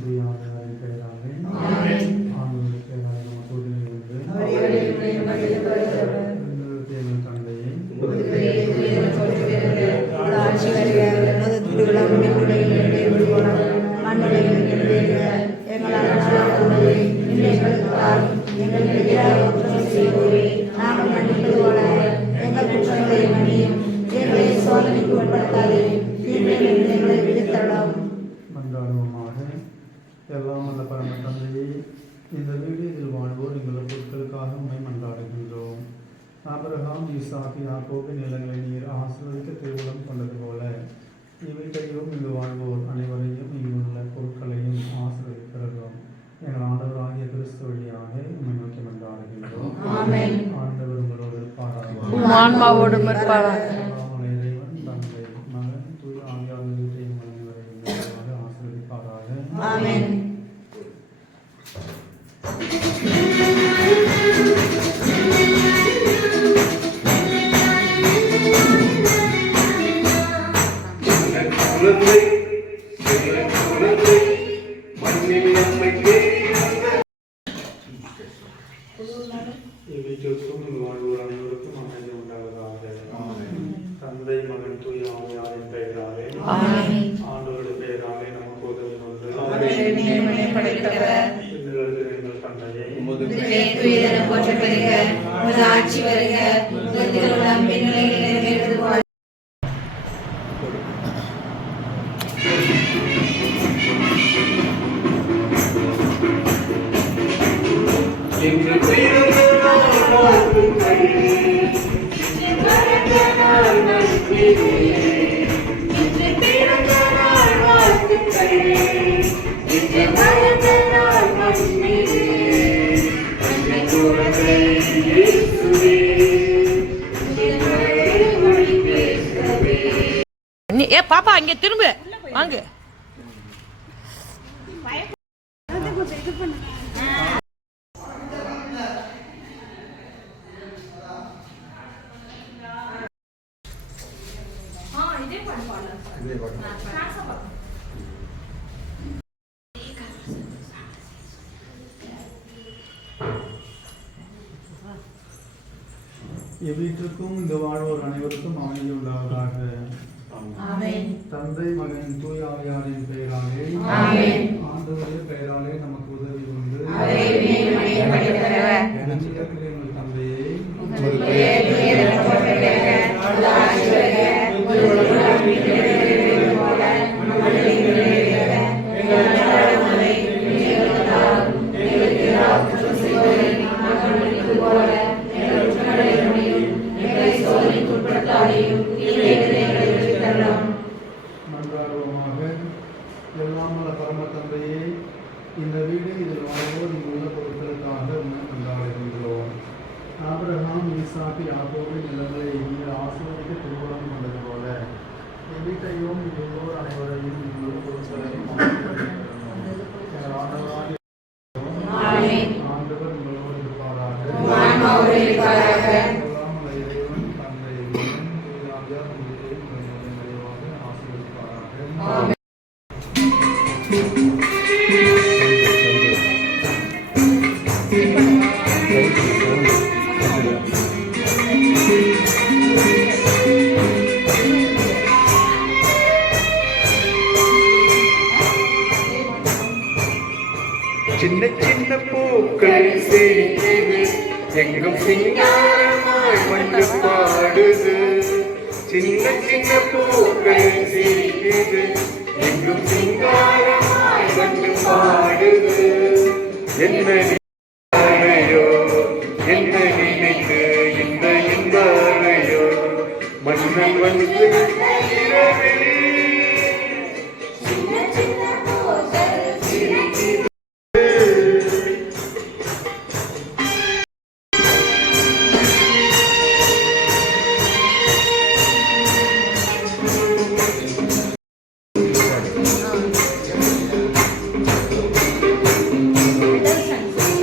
தூயாவின் பெயராலே ஆண்டவருடைய பெயராலே நமக்கு உதவி உண்டு. எங்கள் தந்தையை மன்றாடுவோமாக. எல்லாம் வல்ல பரம தந்தையே, இந்த வீடு இதில் வாழ்வோர் எங்கள் பொருட்களுக்காக உண்மை மன்றாடுகின்றோம். ஆபிரகாம், ஈசாக்கு, யாக்கோபின் நிலங்களை நீர் ஆசீர்வதிக்க திருவுளம் கொண்டது போல இவ்வீட்டையும் இங்கு வாழ்வோர் அனைவரையும் இங்குள்ள பொருட்களையும் ஆசீர்வதிக்கிறோம். எங்கள் ஆண்டவராகிய கிறிஸ்து வழியாக உண்மை நோக்கி மன்றாடுகின்றோம். ஆண்டவர் உங்களோடு இருப்பாராக. இறைவன் தந்தை, மகன், தூய ஆவியாரின் வீட்டையும் அனைவரையும் ஆசீர்வதிப்பாராக. வாழ்வோர் அனைவருக்கும் அமைதி உண்டாவதாக. தந்தை, மகன், தூய ஆவியாரின் பெயராலே ஆண்டவருடைய பெயராலே நமக்கு உதவி உண்டு. எங்கள் தந்தையை ஆட்சி வருக. ஏ பாப்பா, இங்க திரும்ப வாங்க. எவ்வீட்டிற்கும் இந்த வாழ்வோர் அனைவருக்கும் அமைதி உண்டாவதாக. தந்தை, மகன், தூய ஆவியாரின் பெயராலே ஆண்டவருடைய பெயராலே நமக்கு உதவி உண்டு. எங்கள் தந்தையை மன்றாடுவோமாக. எல்லாம் வல்ல பரம தந்தையே, இந்த வீடு இதில் வாழ்வோர் இங்குள்ள பொருட்களுக்காக உண்மை கொண்டாடுகின்றோம். ஆபிரகாம், ஈசாக்கு, யாக்கோபின் நிலங்களை நீர் ஆசீர்வதிக்க திருவுளம் கொண்டது போல இவ்வீட்டையும் இங்குள்ளோர் அனைவரையும் இங்குள்ள பொருட்களையும் ஆண்டவர் உங்களோடு இருப்பாராக. இறைவன் தந்தை, தூய ஆவியார் உங்களையும் நிறைவாக ஆசீர்வதிப்பாராக. சின்ன சின்ன பூக்கள் சிரிக்குது, எங்கும் சிங்காரமாய் வந்து பாடுது. சின்ன சின்ன பூக்கள் சிரிக்குது, எங்கும் சிங்காரமாய் வந்து பாடுது. என்ன நினைக்கையோ, என்ன நினைத்து இந்த இன்பரையோ, மன்னன் வந்து இரவில்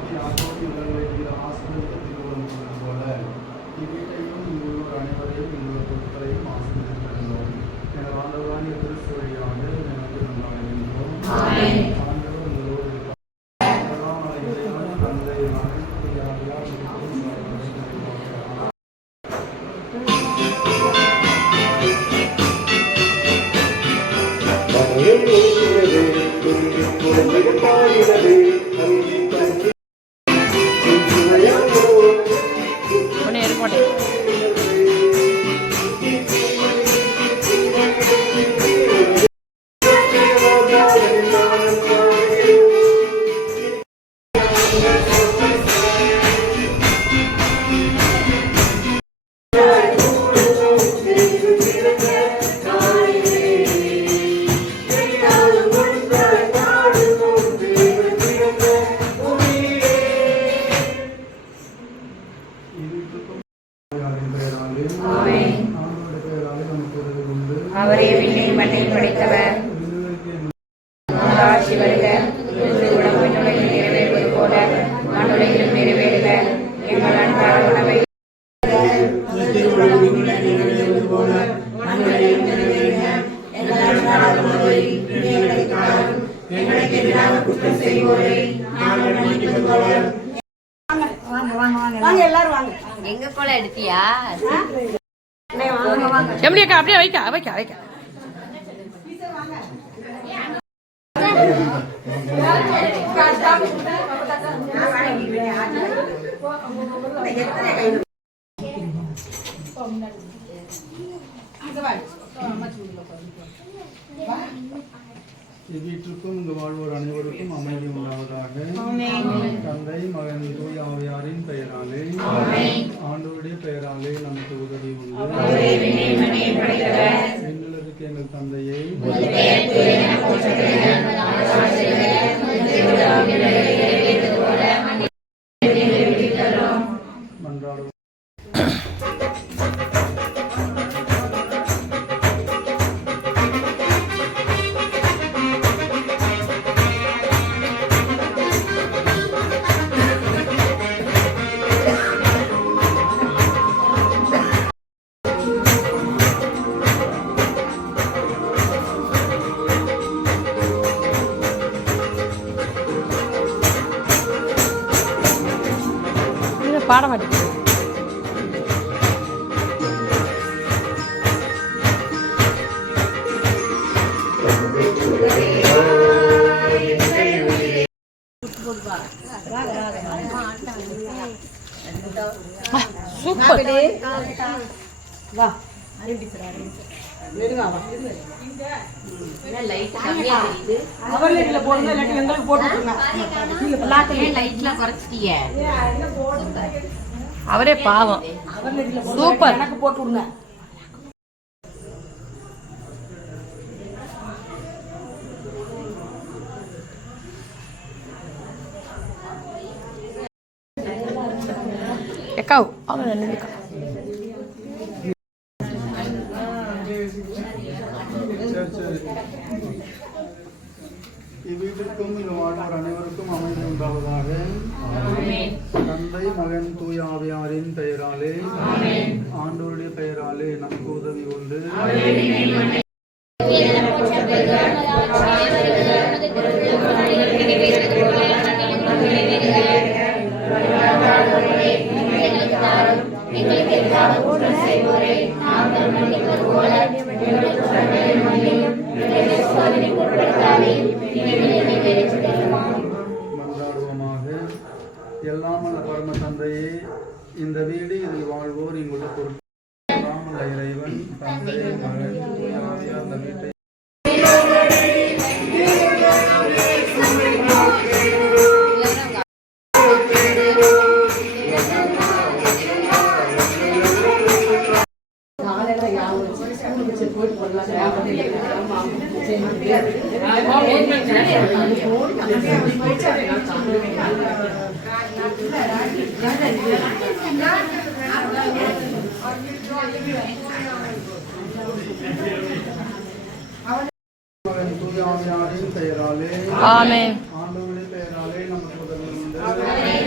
இசாக்கு யாக்கோபு இல்லங்களை நீர் ஆசீர்வதித்த திருவுளம் போல இவ்வீட்டையும் இங்குள்ளோர் அனைவரையும் இங்குள்ள பொருட்களையும் ஆசீர்வதிக்கிறோம். எனது ஆண்டவராகிய கிறிஸ்து வழியாக எனக்கு நன்றாடுகின்றோம். ஆண்டவர் உங்களோடு இருப்பார். எல்லாம் வல்ல இறைவன் தந்தை மகன் தூய ஆவியார் உங்களுக்கும் சகோதரர்களாக ஒன்று இருக்கோட்டே அவரே விண்ணை மண்ணை படைத்தவர். ஆட்சி வருக, உடம்புடைய நிறைவேறுவது போல மண்ணுலகிலும் நிறைவேறுக. எங்கள் அன்றாட உணவை எங்களுக்கு எதிராக குற்றம் செய்வோரை நாங்கள் மன்னிப்பது போல. எங்க போல எடுத்தியா? எப்படி அக்கா அப்படியே வைக்க வைக்க வைக்க இவ்வீட்டிற்கும் இங்கு வாழ்வோர் அனைவருக்கும் அமைதி உண்டாவதாக. தந்தை மகன் தூய ஆவியாரின் பெயராலே ஆண்டவருடைய பெயராலே நமக்கு உதவி உண்டு. விண்ணுலகுக்கு எங்கள் தந்தையை மன்றாடுவோம். பாட மாட்டேங்குது. சூப்பர். அவரே பாவம். சூப்பர். எனக்கு போட்டு விடுங்க. எக்காவு அவங்க நினைக்கா இவ்வீட்டிற்கும் இங்கு வாழ்வோர் அனைவருக்கும் அமைதி உண்டாவதாக. தந்தை மகன் தூய ஆவியாரின் பெயராலே ஆண்டவருடைய பெயராலே நமக்கு உதவி உண்டு. மன்றாடுவோமாக. எல்லாம் வல்ல பரம தந்தையே, இந்த வீடு இதில் வாழ்வோர் இங்குள்ள பொருட்கள் எல்லாம் வல்ல இறைவன் தந்தை மகன் தூய ஆவியார் அந்த வீட்டை மகன் தூய ஆவியாரின் பெயராலே ஆமென். ஆண்டவருடைய பெயராலே நமக்கு உதவி உண்டு.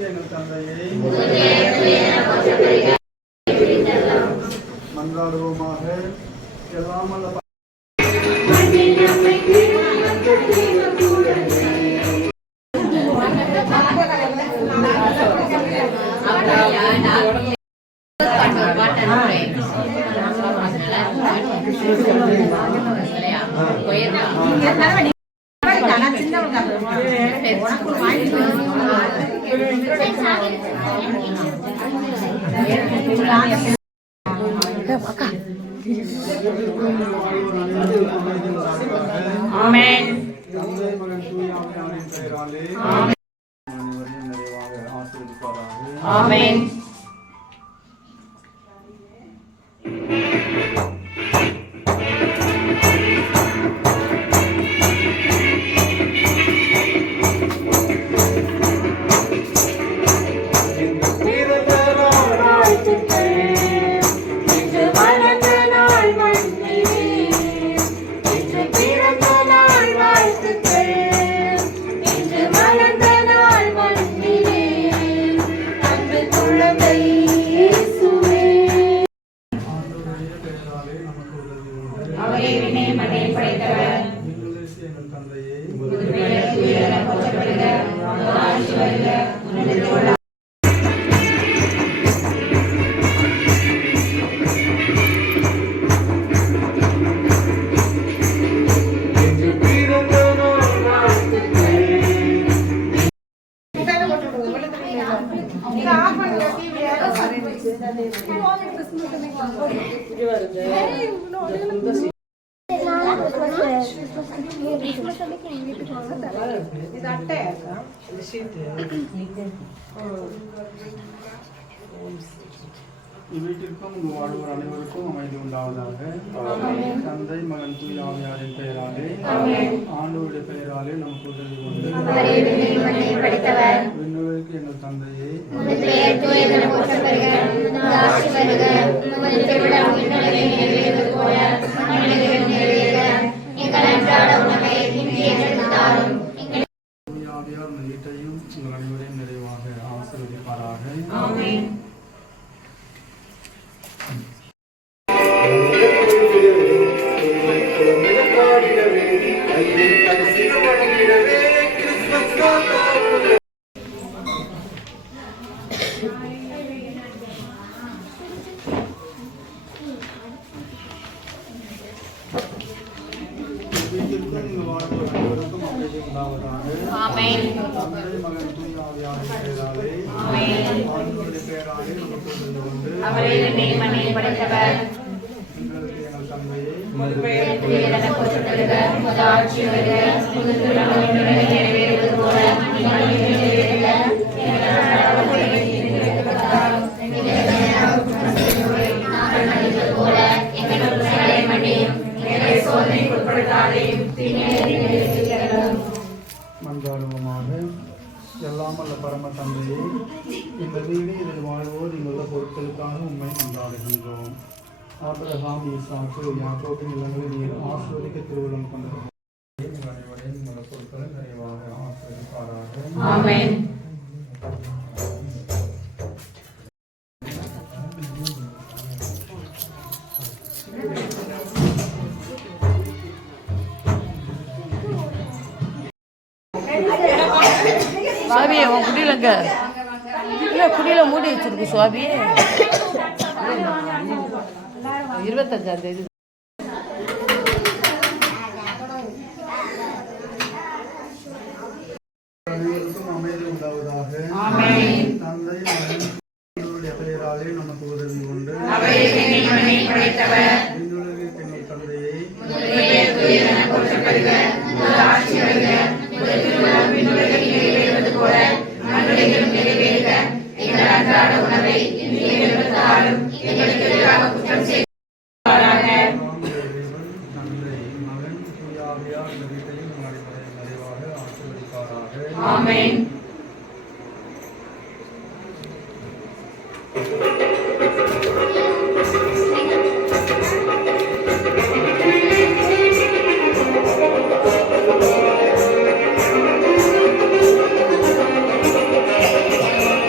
விண்ணுலகிற்கு எங்கள் தந்தையை மன்றாடுவோமாக. எல்லாம் அல்ல ஆமென். தந்தை மகன் தூய ஆவியாரின் பெயராலே அனைவரையும் நிறைவாக ஆசீர்வதிப்பாராக. ஆமென். இவ்வீட்டிற்கும் இங்கு வாழ்வோர் அனைவருக்கும் அமைதி உண்டாவதாக. தந்தை மகன் தூய ஆவியாரின் பெயராலே ஆண்டவருடைய பெயராலே நமக்கு உதவி உண்டு. விண்ணுலகிற்கு எங்கள் தந்தையை ஆவியார் இந்த வீட்டையும் உங்கள் அனைவரையும் நிறைவாக ஆசீர்வதிப்பாராக. வீட்டிற்கும் இங்கு வாழ்வோர் அனைவருக்கும் அமைதி உண்டாவதாக. தந்தை மகன் தூய ஆவியாரின் பெயராலே ஆண்டவருடைய பெயராலே நமக்கு உதவி உண்டு. எங்களுக்கு எங்கள் தந்தையை மன்றாடுவோமாக. எல்லாம் அல்ல பரம தந்தையே, இந்த வீடு இதில் வாழ்வோர் இங்குள்ள பொருட்களுக்காக உண்மை மன்றாடுகின்றோம். ஆபிரகாம், ஈசாக்கு, யாக்கோபின் நிலங்களை நீர் ஆசீர்வதிக்க திருவுள்ளம் கொண்டது. அனைவரையும் உங்களுடைய பொருட்களை நிறைவாக ஆசீர்வதிப்பாராக. ஆமென். சுவாபியே உன் குடியிலங்க இல்லை குடியில் மூடி வச்சிருக்கு சுவாபியே. 25ஆம் தேதி அனைவருக்கும் அமைதி உண்டாவதாக. தந்தை மகன் தூய பெயராலே நமக்கு உதவி உண்டு. விண்ணுலகிற்கு எங்கள் தந்தையை தந்தை மகன் தூய ஆவியார் இந்த வீட்டையும் நிறைவாக ஆசீர்வதிப்பாராக. ஆமென்.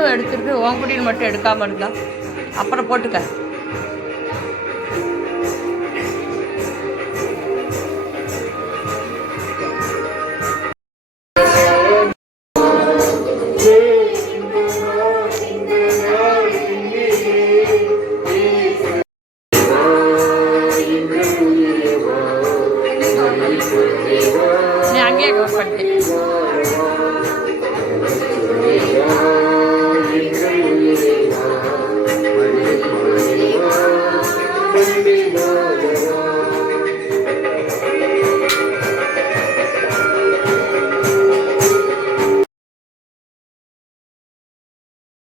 குடிலும் எடுத்துருக்கு, உன் குடியில் மட்டும் எடுக்காமல் இருந்தா அப்புறம் போட்டுக்க.